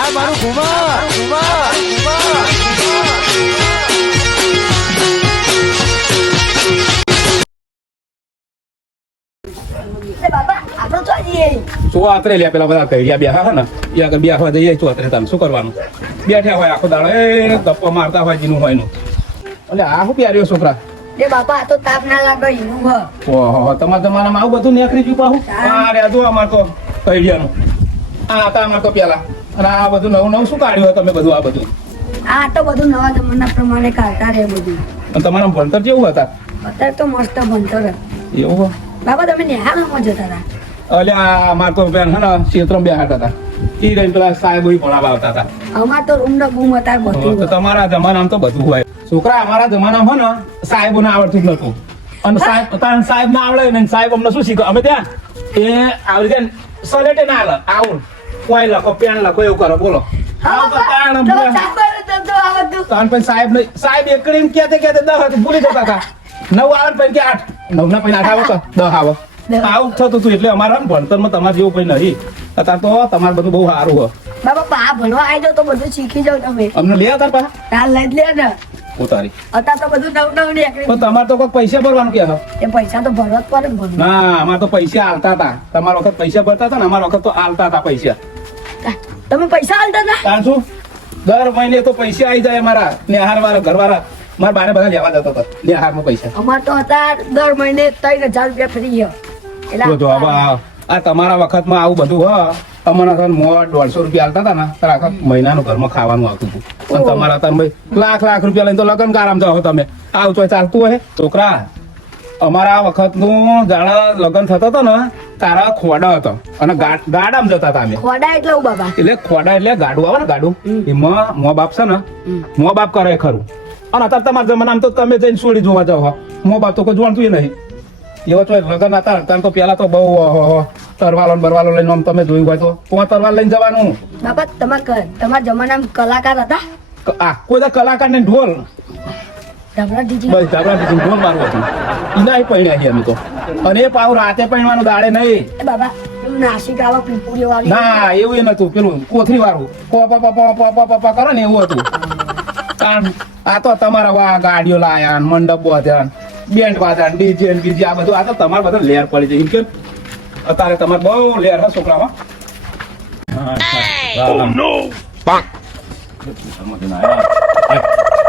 આ મારું ઘુમા ઘુમા ઘુમા ચોતરે લે પેલા બધા કઈડિયા બેહા હે ને? એ આગળ બેહવા જઈએ ચોતરે તમે શું કરવાનું? બેઠા હોય આખો દાડો એ ગપ્પા મારતા હોય જીનું હોયનું. એટલે આ શું પ્યાર્યો છોકરા? એ બાપા તો તાપ ના લાગે એનું હ. ઓહો તમારા જમાનામાં આવું બધું નીકળી ગયું પાહું આ રે જો અમાર તો ગયાનું આ હતા અમાર તો પેલા. અને આ બધું નવું નવું શું કાઢ્યું તમે બધું આ બધું? આ તો બધું નવા જમાના પ્રમાણે કાઢતા રહે બધું. અને તમારા ભણતર કેવું હતા? અત્યારે તો મસ્ત ભણતર એવું બાબા તમે નિહાળમાં જતા હતા? એટલે અમાર તો બેન હે ને ક્ષેત્રમાં બેહાતા હતા. ઈ રહીને પેલા સાહેબ ભણાવવા આવતા હતા. અમાર તો રૂમ ને બૂમ અત્યારે તો તમારા જમાનામાં તો બધું હોય. છોકરા અમારા જમાનામાં હોય ને સાહેબોને આવડતું જ નતું અને સાહેબ સાહેબ ના આવડે ને સાહેબ અમને શું શીખવે? અમે ત્યાં એ આવી રીતે સલેટે ના આવે આવું. કોઈ લખો પેન લખો એવું કરો બોલો. સાહેબ સાહેબ એકડી દહ ભૂલી જતા હતા નવ આવે પછી કે આઠ. નવ ના પછી આઠ આવે તો. દહ આવે. આવું થતું હતું એટલે અમારા ભણતરમાં તમારે જેવું કઈ નહીં. અત્યારે તો તમારે બધું બહુ સારું હોય. બાબા બા ભણવા આવી જાવ તો બધું શીખી જાવ તમે. અમને લે તાર પા તાર લઈ લે ને. અત્યારે તો બધું નવ નવ નીકળી પણ તમારે તો કોઈ પૈસા ભરવાનું કે એ પૈસા તો ભરવા જ પડે ના અમારે તો પૈસા આલતા હતા. તમારા વખત પૈસા ભરતા હતા ને અમારા વખત તો આલતા હતા પૈસા. તમે પૈસા આલતા હતા? તાંસુ દર મહિને તો પૈસા આવી જાય અમારા નેહાર વાળા ઘર વાળા મારા બાને બધા લેવા જતા હતા નેહારમાં પૈસા. અમાર તો હતા દર મહિને ત્રણ હજાર રૂપિયા ફ્રી એટલે જો હવે આ તમારા વખતમાં આવું બધું હ ઘર મો દોઢસો રૂપિયા આલતા હતા ને ત્યારે આખા મહિનાનું ઘરમાં ખાવાનું આવતું હતું. પણ તમારા તમે ભાઈ લાખ લાખ રૂપિયા લઈને તો લગ્ન કારામ જાઓ તમે. આવું તો ચાલતું હોય. છોકરા અમારા વખતનું જાણે લગન થતો હતો ને તારા ખોડા હતો. અને ગાડામાં જતા હતા અમે. ખોડા એટલે બાબા. એટલે ખોડા એટલે ગાડું આવે ને ગાડું. એમાં મો બાપ છે ને મો બાપ કરે ખરું. અને અત્યારે તમારા જમાનામાં તો તમે જઈને સોડી જોવા જાવ. મો બાપ તો કોઈ જોણતું નહીં. એવો તો લગન હતા અત્યારે તો પેલા તો બહુ ઓહો, તરવાલો બરવાલો લઈને આમ તમે જોયું હોય તો. કોણ તરવાલ લઈને જવાનું. બાપા તમારા તમારા જમાનામાં કલાકાર હતા? આ કોઈ કલાકાર ને ઢોલ. ઢબલા ડીજી બસ ધાબળા દીધી ઢોલ મારવું હતું. એના પૈણ્યા છીએ અમે તો. અને એ પાવ રાતે પૈણવાનું દાડે નહીં. બાબા નાસિક આવા પીપુડીઓ વાળી ના એવું એ નતું પેલું કોથરી વાળું પો પો પો પો પો પો પો કરો ને એવું હતું. કારણ આ તો તમારા વા ગાડીઓ લાયા મંડપ બાંધ્યા બેન્ડ વાદ્યા ડીજે ને આ બધું. આ તો તમારે બધા લેર પડી જાય એમ કેમ? અત્યારે તમારે બહુ લેર હા છોકરામાં. હા. હા.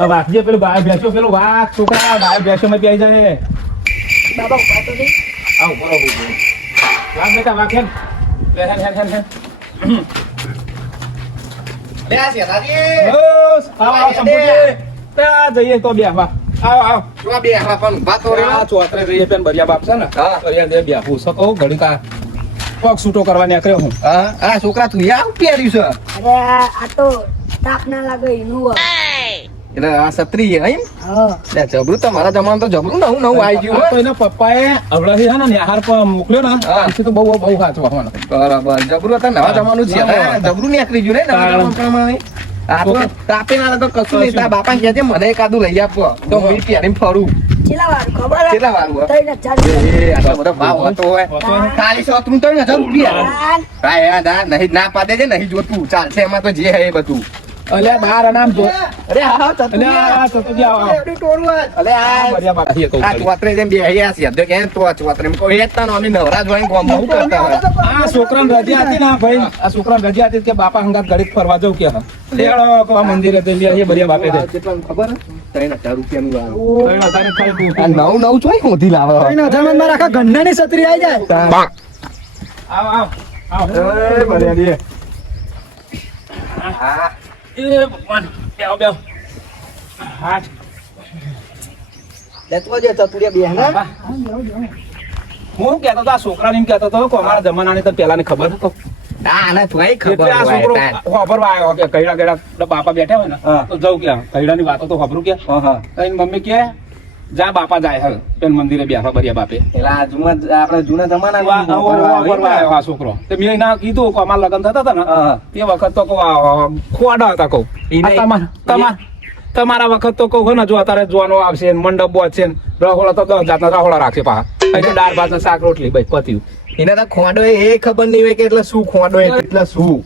આ વાઘ પેલું ગાય ભેંસો પેલું વાઘ છોકરા ગાય ભેંસો માં પ્યાઈ જાય બાબા ઊભા તો થઈ આવ બરોબર વાઘ બેટા વાઘ હેન લે હેન હેન હેન હેન લે આ શેઠાજી. બસ, આવો, શંભુજી. ત્યાં જઈએ તો બે આવો આવો જો આ બે હા પણ ઊભા તો રહ્યો. આ ચોતરે જઈએ પેન બરિયા બાપ છે ને હા. બરિયા દે બે હું શકો ઘડી પગ છૂટો કરવા નીકળ્યો હું હા આ છોકરા તું યા આવું પહેર્યું છે અરે આ આ તો તાપ ના લાગે એનું હોય. એટલે આ છત્રી એમ? હા. જબરું તમારા જમાનામાં તો જબરું નવું નવું આવી ગયું તો એના પપ્પાએ હવડાથી હે ને નિહાર પર મોકલ્યો ને હા. પછી તો બહુ બહુ સાચો બરાબર. જબરું હતા નવા જમાનું છે. જબરું નીકળી ગયું ને નવા હા. પ્રમાણે આ તો તાપે ના તો કશું નહીં. તારા બાપા કહે છે મને એકાદું લઈ આપો. તો હું પહેરીને ફરું. કેટલા વાર? ખબર? કેટલા વાળું એ આટલો બધો ભાવ હતો હોય ખાલી સોતરું તો હજાર રૂપિયા. રૂપિયા. હા હા નહીં ના પાડે છે નહીં જોતું. ચાલશે એમાં તો જે હે એ બધું. અલ્યા બાર અનામ જો. અરે હા. અલ્યા આ સતુજી આવો. એડી ટોળું અલે આ બરિયા બાપ કહું આ. ચોતરે જેમ બેહ્યા છે અધ્યો કે તો ચોતરે એમ કોઈ એકતા નો અમે નવરાજ હોય કોમ બહુ કરતા હોય. આ છોકરાન રજા હતી ના ભાઈ. આ છોકરાન રજી હતી કે બાપા હંગાત ઘડીક ફરવા જવું કે લેડો કો આ મંદિરે લે બેસીએ બરિયા બાપે દે. ખબર? ત્રણ હજાર. ત્રણ હજાર તું. આ નવ નવ લાવે? તાર. આવ આવ. આવ. બરિયા દે હા. એ ભગવાન બેહો બેહો હાથ લેતો જે ચતુરિયા બેહ ને. બાપા. હું કહેતો તો આ છોકરાને એમ કહેતો હતો કે અમારા જમાનાની તો પેલાની ખબર હતો ના, ખબર આ છોકરો તાર. આવ્યો કે કઈડા કઈડા બાપા બેઠા હોય ને. તો જવું ક્યાં કઈડાની વાતો તો ખબરું કે હા, મમ્મી કે જા બાપા જાય હર પેન મંદિરે બેઠા બરિયા બાપે. આ જૂના આપણે જૂના જમાના આ છોકરો. તે મેં ના કીધું કે અમારા લગ્ન થતા હતા ને. એ વખત તો ખોડા હતા કહું તમાર- તમાર- વખત તો કહું ને જો અત્યારે જોવાનો આવશે મંડપ છે ને રહોળા તો દસ જાતના રહોળા રાખશે પાછા. એટલે દાળ ભાત શાક રોટલી બસ પત્યું. એને તો ખોડો એ ખબર નહીં હોય કે એટલે શું ખોડો એટલે શું?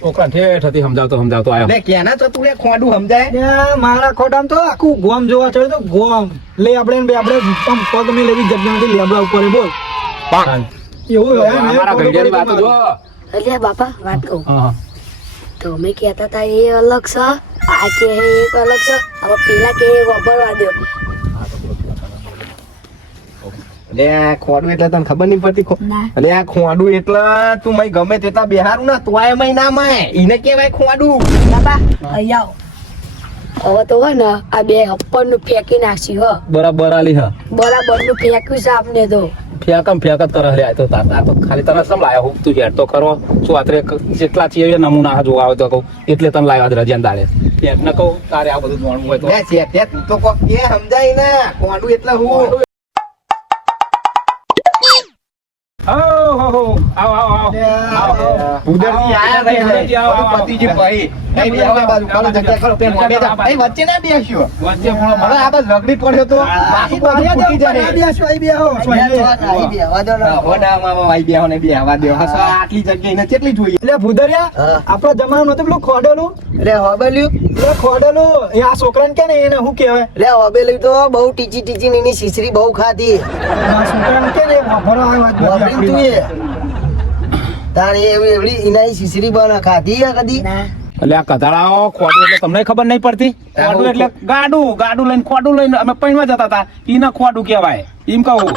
છોકરા ઠેઠ હતી સમજાવતો સમજાવતો આવ્યો લે કેના ચતુર એ ખોડું સમજાય? મારા ખોટામ તો આખું ગોમ જોવા ચડ્યું તો ગોમ. લે આપણે બે આપણે આમ પગ મેં લેવી જગ્યામાંથી લેબડા ઉપર બોલ. એવું ઘડિયાની જો એટલે બાપા વાત કહું. હા. તમે કહેતા હતા એ અલગ છે. આ કે એક અલગ છે. હવે પેલા કે વાપરવા દો લે આ ખોડું એટલે તને ખબર નહીં પડતી અલે આ ખોડું એટલે તું મય ગમે તેટલા બેહારું ના તોય મય ના માય. ઈને કેવાય ખોડું. બાબા અહીંયા હવે તો હોય ને આ બે અપ્પરનું ફેંકી નાખી હો. બરાબર આલી હા. બરાબરનું ફેંક્યું છે આપને તો. ફેંકમ ફેક જ કરે તો તાર તો ખાલી તને સમ લાયા? હું તું હેડ તો ખરો. શું આતરે જેટલા છે નમૂના જોવા આવે તો કહું. એટલે તને લાવ્યા રજન દાડે. એને કહું તારે આ બધું જાણવું હોય તો. તું તો કોક કે સમજાય ને. ખોડું એટલે હું આવો, હો, હો. આવો, આવો, આવો. ઉદરથી આયા રે ઉદરથી આવો. પતિજી ભાઈ વચ્ચે ના બેસ્યો વચ્ચે હવે આ લગડી પડ્યો તો બાકી ફૂટી જાય બેહો ને બેહવા હસો આટલી કેટલી જોઈએ એટલે ભૂદરિયા આપણા નતું પેલું ખોડેલું લે હોબેલ્યું એટલે ખોડેલું એ આ છોકરાને કે ને એને શું કહેવાય લે હોબેલ્યું તો બહુ ટીચી ટીચી ની શીશરી બહુ ખાધી છોકરાને કે ને આવ્યો તું એ તારે એવી એવડી એના શીશરી બન ખાધી હે કદી? એટલે આ કધાડાઓ ખોડું એટલે તમને ખબર નહીં પડતી? ખોડું એટલે ગાડું ગાડું લઈને ખોડું લઈને અમે પૈણમાં જતા હતા. ઈને ખોડું કહેવાય. એમ કહું.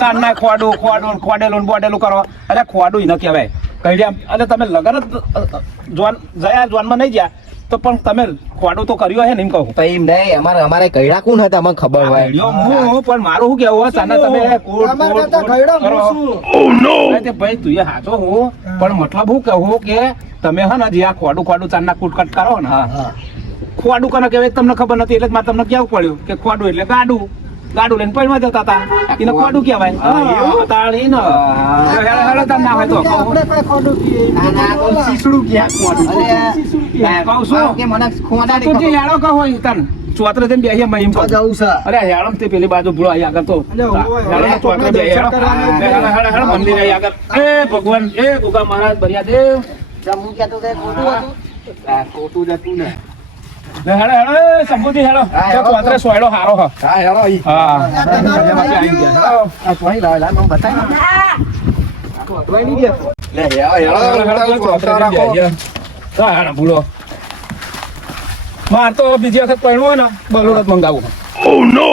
ચાંદના ખોડું ખોડું ખોડેલું બોડેલું કરો. એટલે ખોડું ઈને કહેવાય. કહી એટલે તમે લગન જ જોન જયા જોનમાં નહીં ગયા? તો પણ તમે ખોડો તો કર્યો હે ને એમ કહું એમ નહીં અમારે અમારે કઈડા કોણ હતા અમને ખબર હોય. હું પણ મારું શું કેવું હોય? ચાંદા તમે તે ભાઈ તું એ હાચો હું. પણ મતલબ હું કહું કે તમે હે ને જે આ ખોડું ખોડું ચાંદના કૂટકટ કરો ને હા. ખોડું કને કહેવાય તમને ખબર નથી એટલે મારે તમને કેવું પડ્યું કે ખોડું એટલે ગાડું. ગાડું લઈને પૈણમાં જતા હતા. એને ખોડું કહેવાય. તાળી ન ઈ ને. હેળો, હેળો તાર ના હોય તો શીસડું ખોડું અરે, કહું છું. કે મને ખોડા તું જે હેળો કહો હોય તન. ચોતરે તેમ બેસીએ મેં એમ જાઉં છે અરે હેળો તે પેલી બાજુ ભૂળો આયા આગળ તો. હેળો. ચોતરે હેળો, હેળો, મંદિરે આગળ. એ ભગવાન એ ગોગા મહારાજ બરિયા દેવ જમવું ક્યાં તો કે ખોટું હતું? ખોટું જતું ને. તે સોયડો હારો હ. હા ઈ. હા. આ લાવ? લાવ મને બતાય ને. દે લે રાખો. ભૂલો. માર તો બીજી વખત પડવું હોય ને બલુર જ મંગાવું.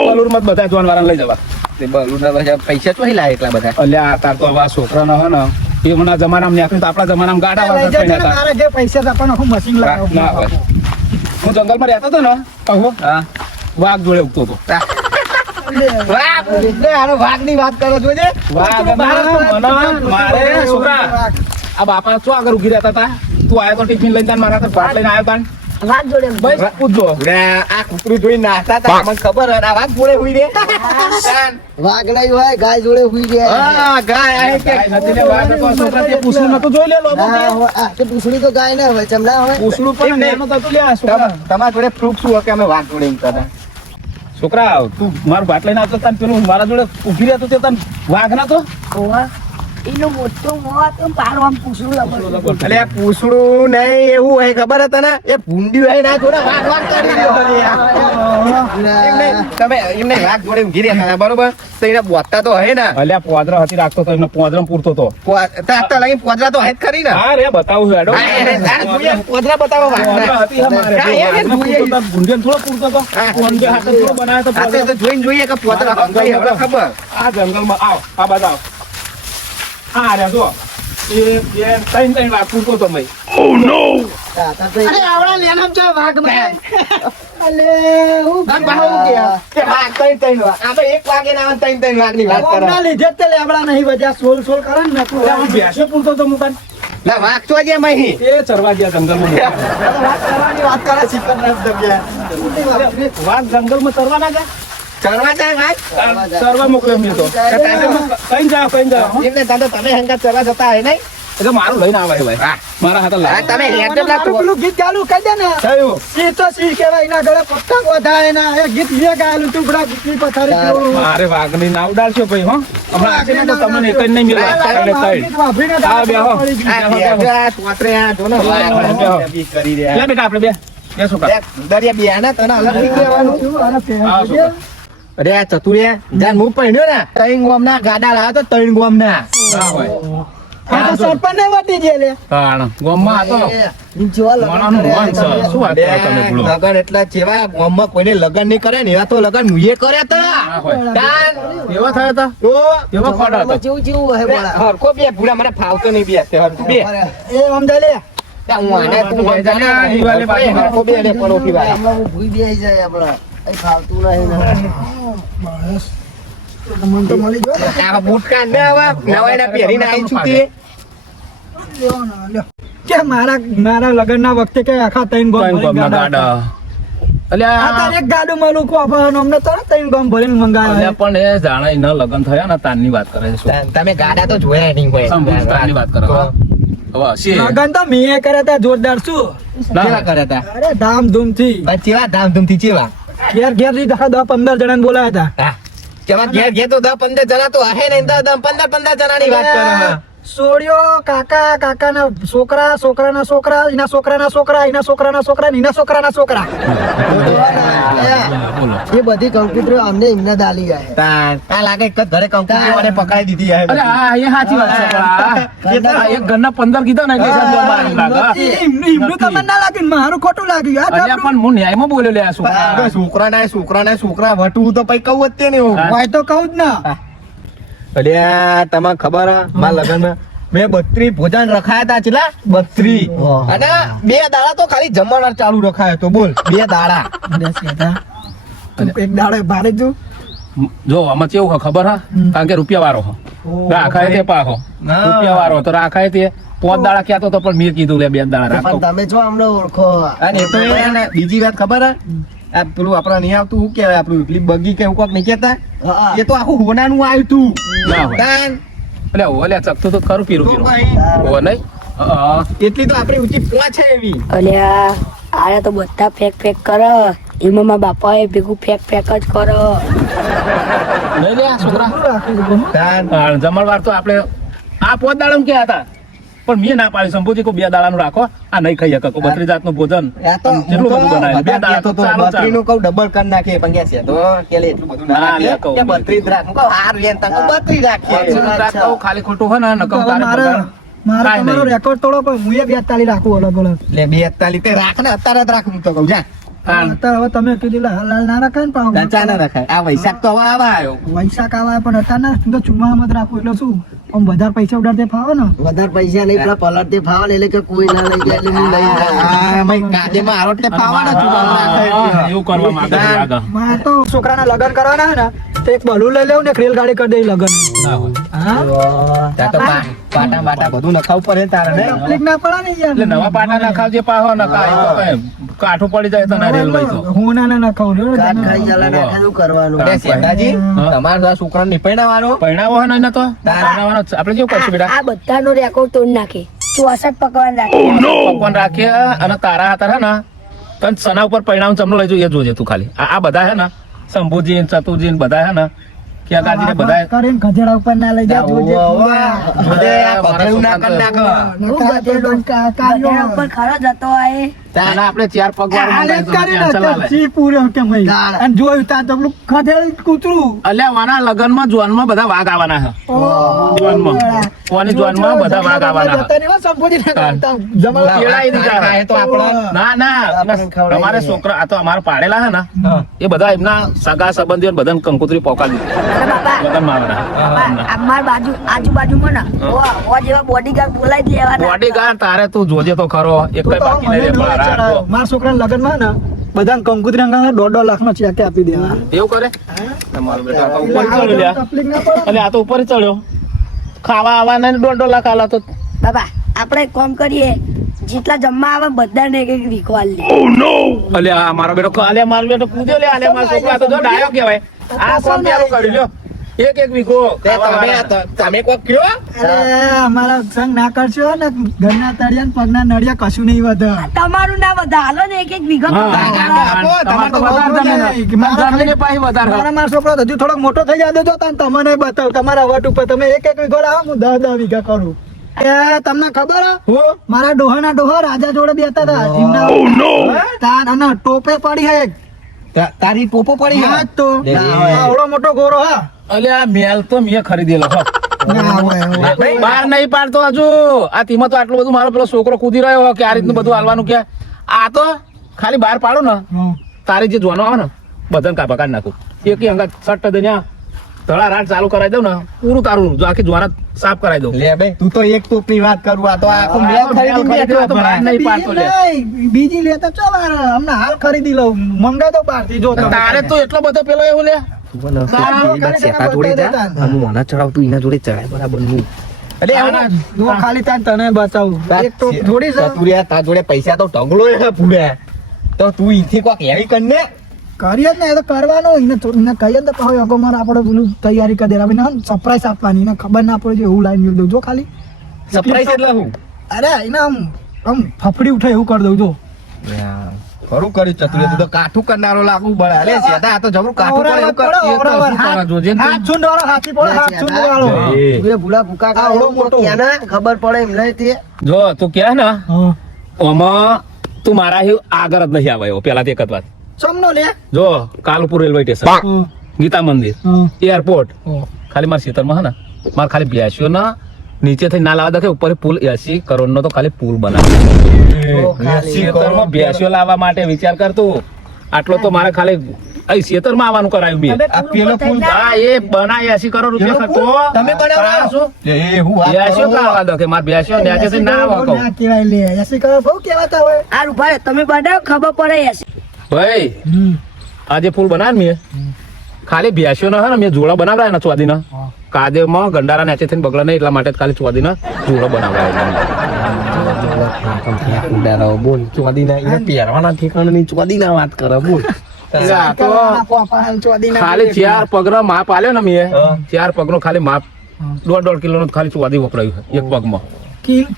બલુરમાં બધા જોન વાળા લઈ જવા. તે બલૂન ના પૈસા ચોહી લાય એટલા બધા? અલ્યા તાર તો આ છોકરા ન હે ને એ હમણાં જમાનામાં નીકળ્યું તો આપણા જમાનામાં ગાડા વાળા ને, જે પૈસા છે આપણને મશીન ના ના હોય. હું જંગલમાં રહેતો હતો ને કહું હા. વાઘ જોડે ઉગતો હતો. વાહ વાઘ? ની વાત કરો જોજે વાઘ મારે છોકરા આ બાપા શું આગળ ઉગી રહેતા હતા? તું આવ્યો તો ટિફિન લઈને તાન મારા ભાત લઈને આવ્યો તાન વાત જોડે બસ પૂછજો આ કૂતરું જોઈ નાચતા હતા મને ખબર આ વાઘ જોડે હુઈ રે વાઘ નહીં હોય ગાય જોડે હુઈ ગયા હા ગાય આય કે ગાય વાઘ હતો, છોકરા તે પૂછડું નતું જોઈ લે લોબો તે. ના હોય. આ તો પૂંછડી તો ગાય ના હોય ચમડા હોય. પૂછડું પણ એમ તો લે આ છોકરા. તમારા જોડે પ્રૂફ શું હોય કે અમે વાઘ જોડે એમ છોકરા તું મારું બાટલી લઈને આવતો તને પેલું મારા જોડે ઊભી રહેતો તે તને વાઘ ના તો ઓવા. એનું મોટું મોત પાડો આમ પૂછું લબર એટલે પૂછડું નહીં એવું હોય ખબર હતા ને એ ભૂંડી હોય ના જોડે વાઘ વાઘ કરી રહ્યો તમે એમ વાઘ જોડે ઊંઘી રહ્યા હતા બરોબર? તો એને બોતતા તો હે ને. અલ્યા પોદરા હતી રાખતો તો એમને પોદરા પૂરતો તો. પો- લાગી પોદરા તો હે જ ખરી ને. હા રે બતાવું હેડો. પોદરા બતાવો. હતી ગુંડિયન થોડો પૂરતો તો. હાથે થોડો બનાવ્યો. જોઈને જોઈએ કે પોદરા ખબર. આ જંગલમાં આવ. આ બાજુ આવ. આ રે જો ત્રણ ત્રણ વાઘ અરે આવડા લેનામ વાઘમાં અલે હું વાઘ ગયા. કે વાઘ ત્રણ ત્રણ વાઘ. આ તો એક વાગે ના આવે ને ત્રણ ત્રણ વાઘની વાત કરે. કોમના લીધે જ તે લેબડા નહીં વજા સોલ સોલ કરે ને નતું એટલે આમ ભેંસો પૂરતો તો મુકાન. ના, વાઘ તો જે મહી. એ ચરવા ગયા જંગલમાં. વાત કરવાની વાત કરે ને જગ્યા વાઘ જંગલમાં ચરવા ના જાય ચરવા જાય ભાઈ? ચરવા મોકલે એમ તો. કઈ જાવ કઈ જાવ એટલે તાતો તમે હંગા ચરવા જતા હે નહીં? એટલે મારું લઈને આવે ભાઈ. મારા હાથે લાવ. તમે હેડ લાગતો. પેલું ગીત ગાલું કહી દે ને. થયું. એ તો સી કહેવાય એના ગળે પતંગ વધારે ના એ ગીત મેં ગાયેલું ટુકડા ટુકડી પથારી પેલું. મારે વાગની નાવ ડાલશો ભાઈ હો? હમણાં આજે તો તમને એક જ નહીં મિલે ત્રણે તઈ આ તો બેહો. આ બે આ તોતરે આ જો ને બેહો. કરી રહ્યા લે બેટા આપણે બે. બે છોકરા. દરિયા બિયાના તને અલગ હા, દેજે. અરે આ ચતુરિયા જાન હું પહેર્યો ને ત્રણ ગોમના ગાડા લાવ્યો તો ત્રણ ગોમ ના મન છે. શું વાત કરો તમે ભૂલો. લગન એટલા જેવા ગામમાં કોઈને લગન નહીં કરે ને એવા તો લગન મુએ કર્યા તા. ના એવા થયા હતા તો એવા ખોટા હતા? જેવું જેવું હોય બોલા. હરખો બે ભૂલા મને ફાવતો નહીં બે તે બે. હું આને તું જાય ફાવતું નહીં બસ મને તો મળી ગયો આ બૂટ કાઢ હવે નવાઈના પહેરીને આવી છું તે લેવાનો, લ્યો. કે મારા મારા લગ્નના વખતે કે આખા ત્રણ ગોમ ભરીને ગાડા. ગાડા અલ્યા તારે એક ગાડું મળું કો આપણને અમને તો ત્રણ ગોમ ભરીને મંગાયા પણ એ જાણે એના લગ્ન થયા ને તારની વાત કરે છે તમે ગાડા તો જોયા નહીં હોય. વાત કરે. લગન તો મેં કર્યા હતા જોરદાર શું? કર્યા હતા? અરે ધામધૂમથી પણ ચેવા ધામધૂમથી ચેવા ઘેર ઘેરથી દસ પંદર જણા બોલાયા હતા. ઘેર ઘેર તો દસ પંદર જણા તો હે ને દસ પંદર પંદર જણા ની વાત કરે. હા. કાકા કાકાના છોકરા છોકરાના છોકરા એના છોકરાના છોકરા એના છોકરાના છોકરા એના છોકરાના છોકરા. એ બધી કંકુતરીઓ અમને એમને દાલી જાય આ લાગે એક જ ઘરે કંકુડી મને પકડાઈ દીધી અરે હા એ સાચી વાત છે આ- આ એક ઘરના પંદર કીધા ને લાગે. એમનું તમને ના લાગ્યું મારું ખોટું લાગ્યું. આ પણ હું ન્યાયમાં બોલ્યો લે આ છોકરા છોકરા ના છોકરા ના છોકરા વટવું તો પછી કહું જ તે ને હું. હા. તો કહું જ ના. અલ્યા તમને ખબર હે, મારા લગનમાં. મેં બત્રી ભોજન રખાયા હતા ચેલા બત્રી. અને બે દાડા તો ખાલી જમવાના ચાલુ રખાયો તો બોલ બે દાડા. એક દાડે ભારે જો જો આમાં કેવું ખબર હા? કારણ કે રૂપિયા વાળો હો. રાખાય તે પાહો. રૂપિયા વાળો તો રાખાય તે પોત દાડા ક્યાં તો પણ મેં કીધું લે બે દાડા પણ રાખો. તમે છો અમને ઓળખો. અને તો બીજી વાત ખબર હે? આ પેલું આપણા નહીં આવતું શું કહેવાય આપણું? પેલી બગી કે કોક નહીં કહેતા? એ તો આખું હોનાનું આવ્યું તું. એટલે ઓલે ચકતું તો ખરું પીરું પીરું. ઓ નહીં? એટલી તો આપણી ઊંચી પહોંચ છે એવી. અલ્યા આયા તો બધા ફેક ફેક કરો. એમાં મારા બાપાએ ભેગું ફેક ફેક જ કરો. લઈ લે આ છોકરા. તાન. જમણવાર તો આપણે આ પોત દાડા ક્યાં હતા? પણ મેં ના પાડી સંભોજી કો બે દાડાનું રાખો. આ નહીં ખાઈ શકો બત્રી જાતનું ભોજન. કેટલું બધું બનાવ્યું બે દાડા તો ચાલો ચાલુ. કહું ડબલ કરી નાખીએ પણ કે છે તો કે એટલું બધું ના. કે બત્રી રાખ કહું હારું એમ તને બત્રી રાખીએ. ખાલી ખોટું હોય ને નકમ તારે મારે કાંઈ તમારો રેકોર્ડ તોડો પણ હું એ બેતાલી રાખું અલગ અલગ. લે બે એકતાલી તે રાખ ને અત્યારે જ રાખ હું તો કહું જા. અત્યારે હવે તમે કીધું લે હાલ હાલ ના રાખાય ને પાછું. ના રખાય. આ વૈશાખ તો હવે આવા આવ્યો. વૈશાખ આવે પણ અત્યારે તો ચુમ્મામાં જ રાખું એટલે શું? આમ વધારે પૈસા ઉડાડતે ફાવે ને? વધારે પૈસા નહીં પેલા પલટથી ફાવે ને એટલે કે કોઈ ના લઈ જાય એટલે હું લઈ જાય. ભાઈ કાજે માં આરોટ તે ને એવું કરવા માંગે. લાગે. મારે તો છોકરાના લગ્ન કરવાના હે ને તો એક બલૂન લઈ લેવું ને એક રેલગાડી કરી દઈ લગ્ન. ના હોય. હા? તો પાટા બાટા બધું નખાવ પડે તારે ને? તકલીફ ના પડે ને યાર. એટલે નવા પાટા ના ખાવજે પાહો નખાય તો કાઠું પડી જાય તો ના ભાઈ તો હું ના ના નખાવ રે. કાટ ખાઈ ચાલે નાખે શું કરવાનું. અરે હા. તમારા છોકરાને નિપેણાવાનો પરણાવો હે ને તો? પરણાવવાનો આપણે કેવું કરશું બેટા? આ બધાનો રેકોર્ડ તોડ નાખે. ચોસઠ પકવાન રાખે. પકવાન રાખે અને તારા હાથર હે ને તને સના ઉપર પરિણામ ચમનો લઈ જોઈએ જોજે તું ખાલી. આ આ બધા હે ને શંભુજી ચતુજી બધા હે ને ક્યાં કાજી ને બધા કરીને ગધેડા ઉપર ના લઈ જા જોજે જોડે આ પગલું ના કરી નાખો. હું ગધેડો ગધેડા ઉપર ખરો જતો આએ તાના આપણે ચાર પગ વાળું મંગાવીશું, ત્યાં ચલાવે. દાળ. અને જોયું ત્યાં તો પેલું ગધેડું કૂતરું. અલ્યા વાના લગનમાં જોનમાં બધા વાઘ આવવાના છે. જોનમાં કોની જોનમાં બધા વાઘ આવવાના છે. જતા નહીં હો, સંપોજી ના કરતા. જમાડવા. પેલા ઈ તો આપણો ના ના. અમારે છોકરા આ તો અમારા પાડેલા હે ને. એ બધા એમના સગા સંબંધીઓ બધાને કંકોત્રી પોકાડી બાજુ આજુબાજુમાં જેવા બોડીગાર્ડ બોલાવી જ લેવાના. બોડી ગાર્ડ તારે તું જોજે તો ખરો. એક બાકી નહીં મારા છોકરાના લગ્નમાં ને બધા કંકુતરી અંગાને દોઢ દોઢ લાખ નો ચેક આપી દેવા એવું કરે? તમારો બેટો તો ઉપર ચડ્યો લ્યા. તકલીફ ના પડે એટલે આ તો ઉપર ચડ્યો. ખાવા આવવાના ને દોઢ દોઢ લાખ આલા તો. બાબા આપણે એક કામ કરીએ. જેટલા જમવા આવે બધાને એક એક વીકવાલ લે અલ્યા મારો બેટો અલ્યા મારો બેટો કૂદ્યો લે અલ્યા મારો છોકરો તો જો ડાયો કહેવાય. આ કોમ પેલું કરી લ્યો. એક એક વીઘો તે તમે તમે કોક કયો? અરે અમારા સંગ ના કરશો ને ઘરના તળિયા પગના નળિયા કશું નહીં વધે. તમારું ના વધે. હાલો ને એક એક વીઘો તમારે આપો, તમારે તો વધારે મારા તમને મારા મારો છોકરો હજુ થોડોક મોટો થઈ જાય તો તને તમને બતાવ. તમારા વટ ઉપર તમે એક એક વીઘો લાવો હું દસ દસ વીઘા કરું. એ તમને ખબર મારા ડોહાના ડોહા રાજા જોડે બેતા હતા. તાર ટોપે પડી હે તારી પોપો પડી હા તો. આવડો મોટો ગોરો હા. અલે આ મેલ તો મેં ખરીદેલો હો. બાર બહાર નહીં પાડતો હજુ. આ તેમાં તો આટલું બધું મારો પેલો છોકરો કૂદી રહ્યો કે આ રીતનું બધું હાલવાનું કે? આ તો ખાલી બહાર પાડો ને. તારી જે જોવાનો આવે ને બધાને કાપા કાઢી નાખું. એક અંગા સટ્ટ દઈને ધડા રાત ચાલુ કરાવી દઉં ને પૂરું તારું જો આખી જ્વારા સાફ કરાવી દઉં. લે બે તું તો એક ટોપની વાત કરું આ તો આખો મેલ ખરીદી આ તો નહીં પાડતો લે. બીજી લે તો ચલ હમણાં હાલ ખરીદી લઉં. મંગાઈ દો બહારથી જો તારે તો એટલો બધો પેલો એવું લે? અરે ના, આવું ખાલી તને બતાવું. એક તો થોડી તાર જોડે પૈસા તો ઢગલો પૂરે. તો તું ઈથી કોક એવી કરને કરીએ ને એ તો કરવાનું એને એને કહીએ ને તો કહો અગો મારે આપણે પેલું તૈયારી કરી દેવા. ને સરપ્રાઈઝ આપવાની. એને ખબર ના પડે એવું લાઈન દઉં જો ખાલી. સરપ્રાઈઝ એટલે હું? અરે એને આમ આમ ફફડી ઉઠે એવું કરી દઉં જો. ખરું કર્યું ચતુરિયા તો કાઠું કરનારો લાગુ બળે અલે સેતા આ તો જબરું કાઠું પડે એવું કર કરે જોજે હાથ છૂંદ વાળો હાથી પડે હાથ છૂંદ વાળો એ. તું ભૂલા ભૂકા કા ઓળો મોટો. કેના ખબર પડે એમ નહીં તે? જો તું કે ને? ઓમાં તું મારા હી આગળ જ નહીં આવ્યો પેલા તે એક વાત. ચમનો લે? જો કાલુપુર રેલવે સ્ટેશન. ગીતા મંદિર. એરપોર્ટ ખાલી મારા ખેતરમાં હે ને? મારે ખાલી બ્યાસીઓ ના. નીચે થી ના લાવવા દખે ઉપર પુલ એસી કરોડ નો તો ખાલી પુલ બનાવ્યો બ્યાસીઓ લાવવા માટે વિચાર કર આટલો તો મારે ખાલી અહીં ખેતરમાં આવવાનું કરાયું મેં. આ પેલો પુલ હા એ બનાય એસી કરોડ રૂપિયા ખર્ચો. તમે બનાવ્યો? શું એ હું વાત બેસ્યો? કાવા દો કે મારે બેસ્યો ને આજે ના આવો કહું. કેવાય લે. એસી કરોડ બહુ કેવાતા હોય. આ રૂપારે તમે બનાવો ખબર પડે હશે ભાઈ આજે ફૂલ બનાવ મેં. ખાલી બેસ્યો ના હે ને મેં જોડા બનાવડાય ને ચોદી ના હા. કાદેમાં ગંડારા નેચે થઈને બગડા નહીં એટલા માટે જ ખાલી ચોદી ના જોડા બનાવડાય બોલ ચોદીના એને પહેરવાના ઠેકાણાની ચોદીના વાત કરે બોલ. ચોદીના ખાલી ચાર પગનો માપ આલ્યો ને મેં. ચાર પગનો ખાલી માપ. દોઢ દોઢ કિલો નું ખાલી ચોદી વપરાયું એક પગમાં.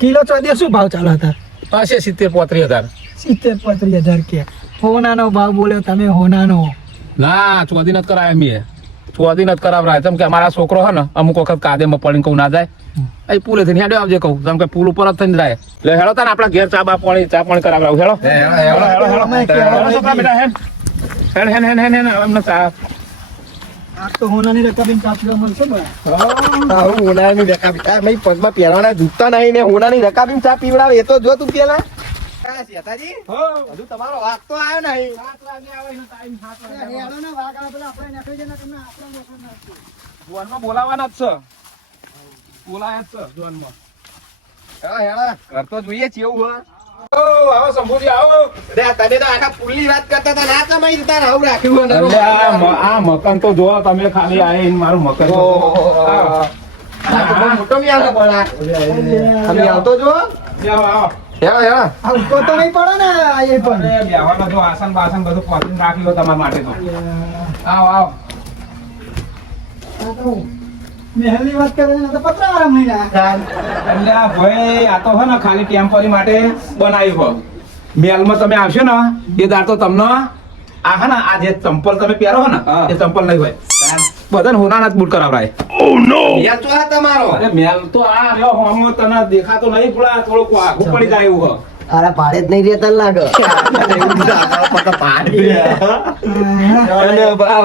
કિલો ચોદી શું ભાવ ચાલુ હતા? પાસે સિત્તેર પોત્રીસ હજાર. સિત્તેર પત્રીસ હજાર હોનાનો ભાવ બોલ્યો તમે હોનાનો. ના ચોદી નથી કરાય મેં ચોદી નથી કરાવરાય. તેમ કે અમારા છોકરો હે ને અમુક વખત કાદેમાં પડીને કહું ના જાય. એ પુલે થઈને હેડો આવજે કહું. તેમ કે પુલ ઉપર જ થઈને જાય. એટલે હેડો તાને આપણા ઘેર ચા બા પાણી ચા પાણી કરાવરાવ. હેડો હે, હેડો, હેડો, હેડો, છોકરા બેટા હેડ હેડ હેડ હેડ હેડ હેડ એમને ચા. તો હોનાની રકાબીન કાપીઓ મળશે બરાબર હોનાની રકાબી મેં પગમાં પહેરવાના જૂતા નહીં ને હોનાની રકાબી ચા પીવડાવે. એ તો જો તું પેલા. હા, શેતાજી હજુ તમારો વાગ તો આવ્યો નહીં. જોનમાં બોલાવાના જ છે. બોલાયા જ છે જોનમાં હેડો, હેડો. ઘર તો જોઈએ છે એવું હા આવો આવો આવો. અરે આ તો આખા પુલની વાત કરતા હતા ના તમે તાર આવું રાખ્યું આ મકાન તો જો તમે ખાલી આવીને મારું મકાન. આવો. આ મોટો પણ આવતો જો આવો, હેડો હેડો આ ઉપર તો નહીં પડે ને આ એ પણ. અરે, બેહવાનો જો આસન બાસન બધું પહોંચીને રાખી લો તમારા માટે તો. આવ આવ. આ તો મહેલની વાત કરે ને તો પતરા મહિના એટલે આ ભાઈ આ તો હે ને ખાલી ટેમ્પરરી માટે બનાવ્યું હો. મેલમાં તમે આવશો ને એ દાર તો તમને આ હે ને આ જે ચંપલ તમે પહેરો હો ને એ ચંપલ નહીં હોય. બધાને હોનાના જ બૂટ કરાવરાય યાર તો આ તમારો. અરે મેલ તો આ રહ્યો હોમો તને દેખાતો નહીં પડે થોડુંક આઘું પડી જાય એવું અરે પાડે જ નહીં રહેતા લાગે.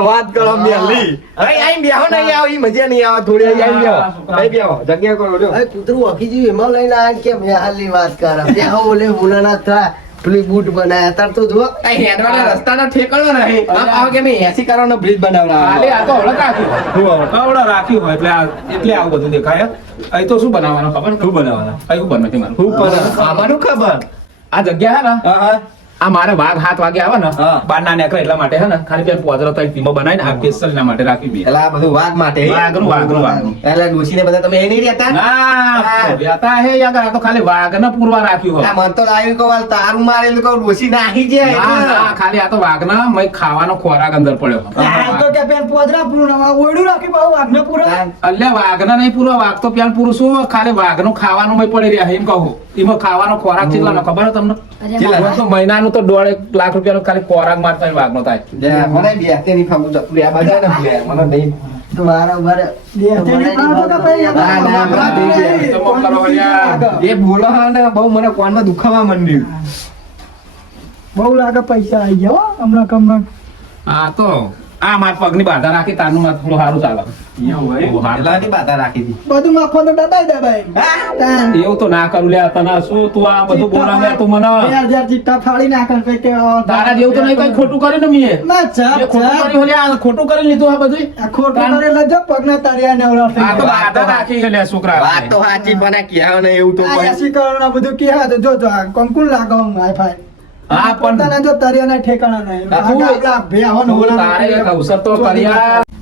વાત કરો મેલી અહીં આઈને બેહો નહીં આવ ઈ મજા નહીં આવે થોડી અહીં આઈને બેહો. અહીં બેહો, જગ્યા કરો જો. અરે કૂતરું ઓખી જીવ એમાં લઈને આ કે મેં હાલની વાત કરે. બેહો ઓલે હુનાના થા. પેલી બૂટ બનાયા. તાર તો જો હેડવાના રસ્તાનો ઠેકડો નહીં. આમ આવો કે મેં એસી કરવાનો બ્રિજ બનાવડા આલે આ તો હળક રાખ્યું હળક રાખ્યું હોય એટલે આ એટલે આવું બધું દેખાય. અહીં તો શું બનાવવાનું ખબર? શું બનાવવાના? અહીં શું બનશે મારું. શું કરે? આમાંનું ખબર. આ જગ્યા હે ને હા, હા. આ મારે વાઘ હાથ વાગે આવે ને બાર ના નીકળે એટલા માટે હે ને ખાલી પેલા પોદરો તો ટીમો બનાવીને આ સ્પેશિયલ ના માટે રાખી બે. એટલે આ બધું વાઘ માટે વાઘનું વાઘનું વાઘ એટલે ડોશીને બધા તમે એ નહીં રહેતા ના રહેતા હે યાર આ તો ખાલી વાઘ ને પૂરવા રાખ્યું આ હોય મન તો લાગ્યું કે વાલ તારું મારેલું કહું ડોશી નાહી જાય ના, ખાલી આ તો વાઘ ના મય ખાવાનો ખોરાક અંદર પડ્યો આ તો કે પેન પોદરા પૂરું ના ઓયડું રાખી બહુ આગને પૂરા. એટલે વાઘ ના નહીં પૂરો વાઘ તો પેલ પૂરું શું ખાલી વાઘનું ખાવાનું મય પડી રહ્યા એમ કહું. એમાં ખાવાનો ખોરાક કેટલા ખબર હે તમને? અરે મામા, તો દોઢ લાખ રૂપિયાનો ખાલી ખોરાક માર થાય. વાઘ નો થાય મને બી. હાથે નહીં ફાવતું જતું આ બધા ને ભૂલે. મને નહીં. ના, ના, ના, ને બહુ મને કોનમાં દુખાવા માંડ્યું. બહુ લાગે પૈસા આવી ગયા હો, હમણાં કમણાં હા તો. આ માર પગની બાધા રાખી તારનું માર થોડું સારું ચાલે. એવું તો ના કરું લે તને શું તું આ બધું બોલાવે તું મને? બે ફાડી નાખે કઈ કે આ તારા જેવું તો નહીં કઈ ખોટું કર્યું ને કરી લીધું આ બધું ખોટું કરેલા જો પગના તારિયા નેવડા આ તો બાધા રાખી છે લે છોકરા. વાત તો સાચી આ કહેવાય ને એવું તો બધું કહે તો જો જો કંકુલ લાગો હાઈ ફાઈ હા પણ જો તારિયાના ઠેકાણા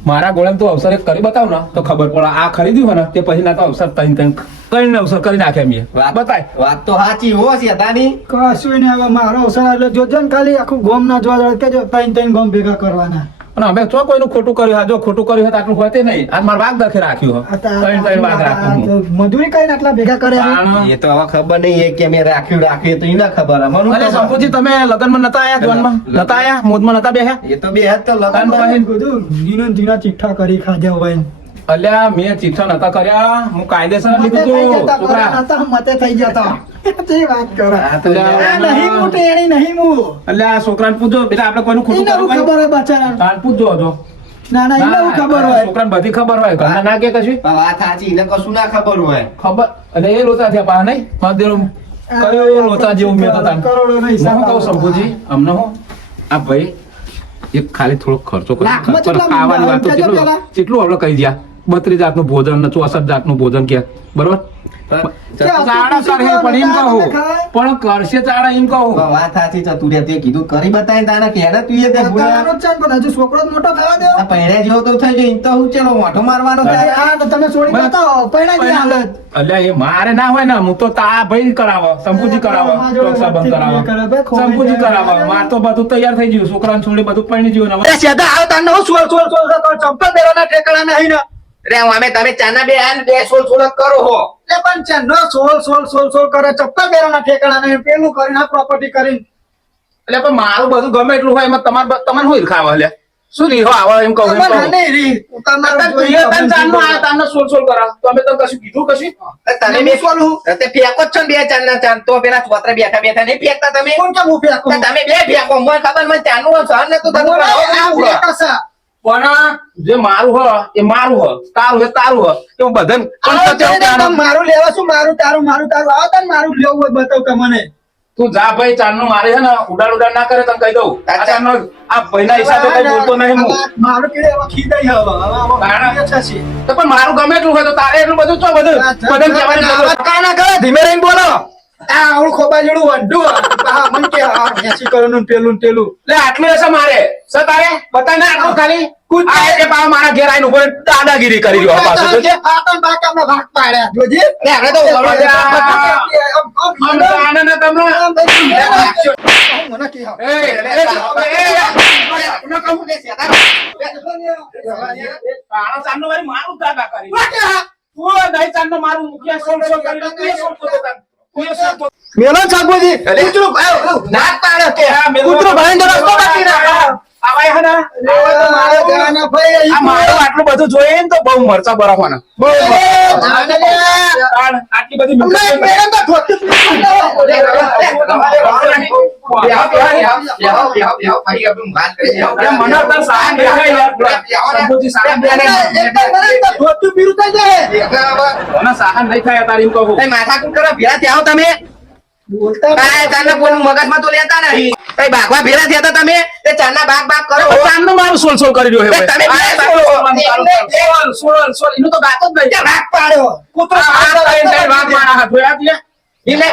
મારા ગોળે તું અવસર કરી બતાવ ને. તો ખબર પડે આ ખરીદ્યું હોય ને તે પછી ના તો અવસર તઈ તઈ કરીને અવસર કરી નાખે મેં વાત બતાય. વાત તો સાચી હો શેતાની. કશું ને હવે મારો અવસર એટલે જોજો ને ખાલી આખું ગોમ ના જોવા જવા તઈ તઈ ગોમ ભેગા કરવાના. અને અમે તો કોઈનું ખોટું કર્યું હા જો ખોટું કર્યું હોય તો આટલું હોય નહીં. આજ મારા વાઘ દખે રાખ્યું આ ત્રણ ત્રણ વાઘ રાખ્યું મજૂરી કઈ આટલા ભેગા કર્યા એ તો હવે ખબર નહીં એ કે અમે રાખ્યું રાખ્યું તો એના ખબર અમારું અરે શંભુજી તમે લગનમાં નતા આયા જોનમાં નતા આયા? મોજમાં નતા બેહ્યા? એ તો બેહ્યા તો લગનમાં જીનો જીના ચિઠ્ઠા કરી ખાધ્યા હોય. અલ્યા મેં ચિઠ્ઠા નતા કર્યા. હું કાયદેસર લીધું તું છોકરા. નતા મતે થઈ જતા. તે વાત કરો? આ તો નહીં મોટે એની નહીં મુ. અલ્યા છોકરાને પૂછો બેટા આપણે કોઈનું ખોટું? ખબર બચારા પૂછજો હજો. ના ના એને ખબર હોય. છોકરાને બધી ખબર હોય. ઘરના ના કે કશું? વાત સાચી એને કશું ના ખબર હોય. ખબર? અને એ લોચા થયા પા નહીં? મારા દેરો કયો એ લોચા જેવું મેં હું કહું શંભુજી અમને હું? આ ભાઈ એક ખાલી થોડો ખર્ચો કરી ખાવાની વાત કેટલું. કેટલું આપણે કહી ગયા? બત્રીસ જાતનું ભોજન ને ચોસઠ જાતનું ભોજન કે બરોબર? પણ કરશે ચાડા એમ કહું. વાત સાચી ચતુર્યા તે કીધું કરી બતાય તાને કે તું એ તે કરવાનો છે પણ હજુ છોકરો મોટો થવા દો. આ જેવો તો થઈ ગયો તો હું ચલો મોઢો મારવાનો થાય. આ તો તમે છોડી બતાવો પૈણા ની હાલત અલ્યા એ મારે ના હોય ને હું તો તા ભાઈ કરાવો શંભુજી કરાવો ચોકસા બંધ કરાવો. ખોવાઈ કરાવો. માર તો બધું તૈયાર થઈ ગયું. છોકરાને છોડી બધું પૈણી ગયું. ને સીધા આવ તાર નો સોળ સોળ સોળ સોળ ચંપલ દેવાના ઠેકાણા નહીં ને. રે અમે તમે ચાના બે હાલ બે સોલ સોલ કરો હો. એ પણ છે નો સોલ સોલ સોલ સોળ કરે ચપ્પલ બેરાના ઠેકાણા ને પેલું કરીને પ્રોપર્ટી કરીને. એટલે પણ મારું બધું ગમે એટલું હોય એમાં તમાર તમારે હોય ખાવા લે? શું રીહો આવે એમ કહું એમ નહીં રી. તમાર જોઈએ તું એ આ ચાંદનો સોલ સોળ કરા. તો અમે તો કશું કીધું કશું? તને બે સોલું તે ફેંકો છો ને બે ના ચાન તો પેલા છોતરે બેઠા બેઠા નહીં ફેંકતા તમે? કોણ કેમ રાખો? તમે બે ફેંકો. મને ખબર મને ચાંદનું સહન ને તો બોલો, પણ જે મારું હ એ મારું હ તારું હે તારું હ એ બધન મારું લેવા શું મારું તારું મારું તારું આવો તને મારું લેવું હોય બતાવ તમને તું જા ભાઈ ચાંદનો મારે છે ને ઉડાડ ઉડાડ ના કરે તને કહી દઉં આ ચાંદનો આ ભાઈના હિસાબે કઈ બોલતો નહીં હું મારું કીધે હવે ખીદાઈ હવે થશે. તો પણ મારું ગમે એટલું હોય તો તારે એટલું બધું ચો બધું બધું કહેવાની જરૂર કાના કરે ધીમે આ આવડું ખોબા જેવું વંડું હા મન કે આ એસી કરોડનું પેલું પેલું લે આટલું હશે મારે તારે બતાય ને આટલું ખાલી આ એટલે પાછો મારા ઘેર દાદાગીરી કરી રહ્યો પાછો તો આ તો બાકામાં ભાગ પાડ્યા જોજે લે, આપણે તો વળવા દે. આમ તો આનંદ તમને મને કે હા. એ, એ, એ, એ, ન કહું. તારો ચાંદનો મારું દાદા કરી તું નહીં ચાંદનો મારું મુખ્ય સોળ સોળ કરી તું તું. મેલો શાકભાજી કૂતરું ભાઈ, નાક પાડે કે હા, મેં કૂતરો ભાઈને તો રસ્તો બાકી ના. આટલું બધું જોઈએ ને તો બહુ મરચા બરાબર આટલી બધી સહાય નહીં થાય તારી એમ કહું. માથા માથાકૂટ કરો, ભેળા ત્યાં તમે. મગજમાં તો લેતા નહીં કઈ બાગવા કરો મારું તો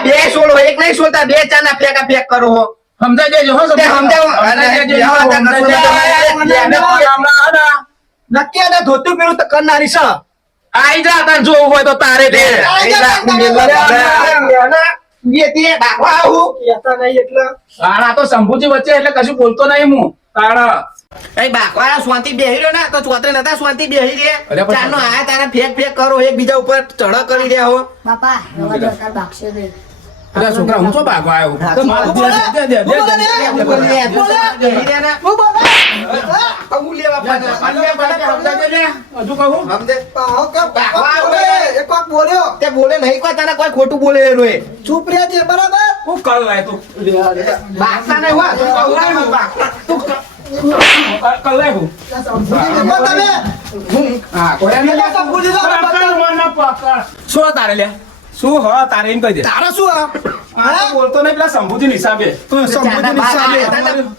બે સોલ એક નહીં સોલતા બે કરો હો સમજાઈ જજો ધોતું પેલું તો કરનારી છે આઈ જા તાર જોવું હોય તો તારે દે તે કહેતા નહીં એટલે. તારા તો શંભુજી વચ્ચે એટલે કશું બોલતો નહીં હું. તારા શાંતિ બેહી રહ્યો ને? તો ચોતરે નતા શાંતિ બેહી પણ ચારનો આયા તારે ફેક ફેક કરો એકબીજા ઉપર ચઢ કરી રહ્યા હો. બાપા નહીં પેલા છોકરા હું તો ભાગવા આવ્યો. તો મારું બોલે. દે દે દે દે બોલે બોલે. હું તને કોઈ ખોટું બોલે એનો ચૂપ રહે છે બરાબર? હું કલવાય તું. બાસા નહીં તારે લ્યા શું? હા તારે એમ કહી દે. તારા શું હા બોલતો નહીં પેલા સંભુજી હિસાબે. તું સંભુજી હિસાબે.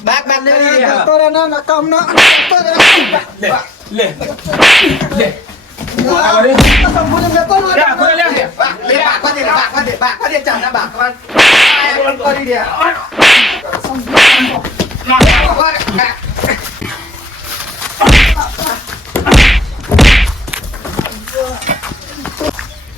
બાક બાક કરી તો રે ના નકામ ના. લે લે લે. સંભુજી.